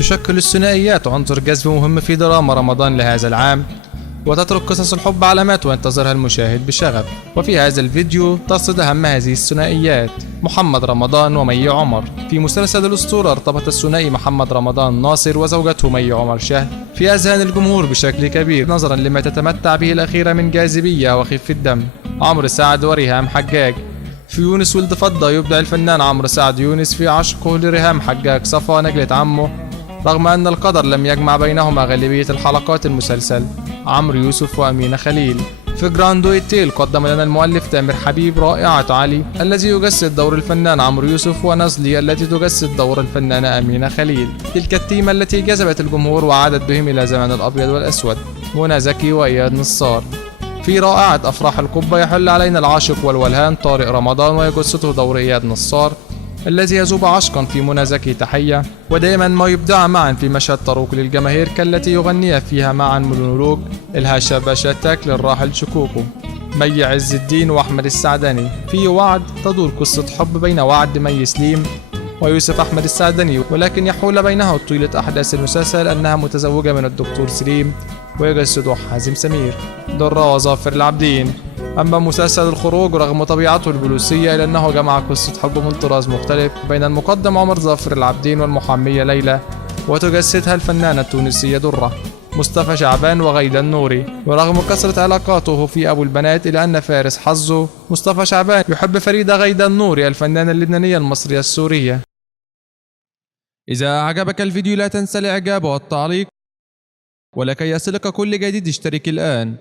تشكل الثنائيات عنصر جذب مهم في دراما رمضان لهذا العام، وتترك قصص الحب علامات وينتظرها المشاهد بشغف. وفي هذا الفيديو ترصد أهم هذه الثنائيات: محمد رمضان ومي عمر. في مسلسل الأسطورة ارتبط الثنائي محمد رمضان ناصر وزوجته مي عمر شهد في أذهان الجمهور بشكل كبير نظرا لما تتمتع به الأخيرة من جاذبية وخفة دم. عمرو سعد وريهام حجاج. في يونس ولد فضة يبدع الفنان عمرو سعد يونس في عشقه لريهام حجاج صفا نجلة عمه، رغم أن القدر لم يجمع بينهما غالبية الحلقات المسلسل. عمرو يوسف وأمينة خليل. في جراند اوتيل قدم لنا المؤلف تامر حبيب رائعة علي الذي يجسد دور الفنان عمرو يوسف، ونازلي التي تجسد دور الفنانة أمينة خليل. تلك التيمة التي جذبت الجمهور وعادت بهم إلى زمن الأبيض والأسود: منى زكي وإياد نصار. في رائعة أفراح القبة يحل علينا العاشق والولهان طارق رمضان ويجسده دور إياد نصار الذي يذوب عشقا في منى زكي تحية، ودائما ما يبدع معا في مشهد طروق للجماهير كالتي يغني فيها معا مونولوج الهاشا باشا تاك للراحل شكوكو. مي عز الدين وأحمد السعدني. في وعد تدور قصة حب بين وعد مي سليم ويوسف أحمد السعدني، ولكن يحول بينها طيلة أحداث المسلسل أنها متزوجة من الدكتور سليم ويجسده حازم سمير. درة وظافر العابدين. أما مسلسل الخروج رغم طبيعته البوليسية إلا أنه جمع قصة حب من طراز مختلف بين المقدم عمر ظافر العابدين والمحامية ليلى، وتجسدها الفنانة التونسية درة. مصطفى شعبان وغيدة النوري. ورغم كثرة علاقاته في أبو البنات إلا أن فارس حظه مصطفى شعبان يحب فريدة غيدة النوري الفنانة اللبنانية المصرية السورية. إذا أعجبك الفيديو لا تنسى الإعجاب والتعليق، ولكي يصلك كل جديد اشترك الآن.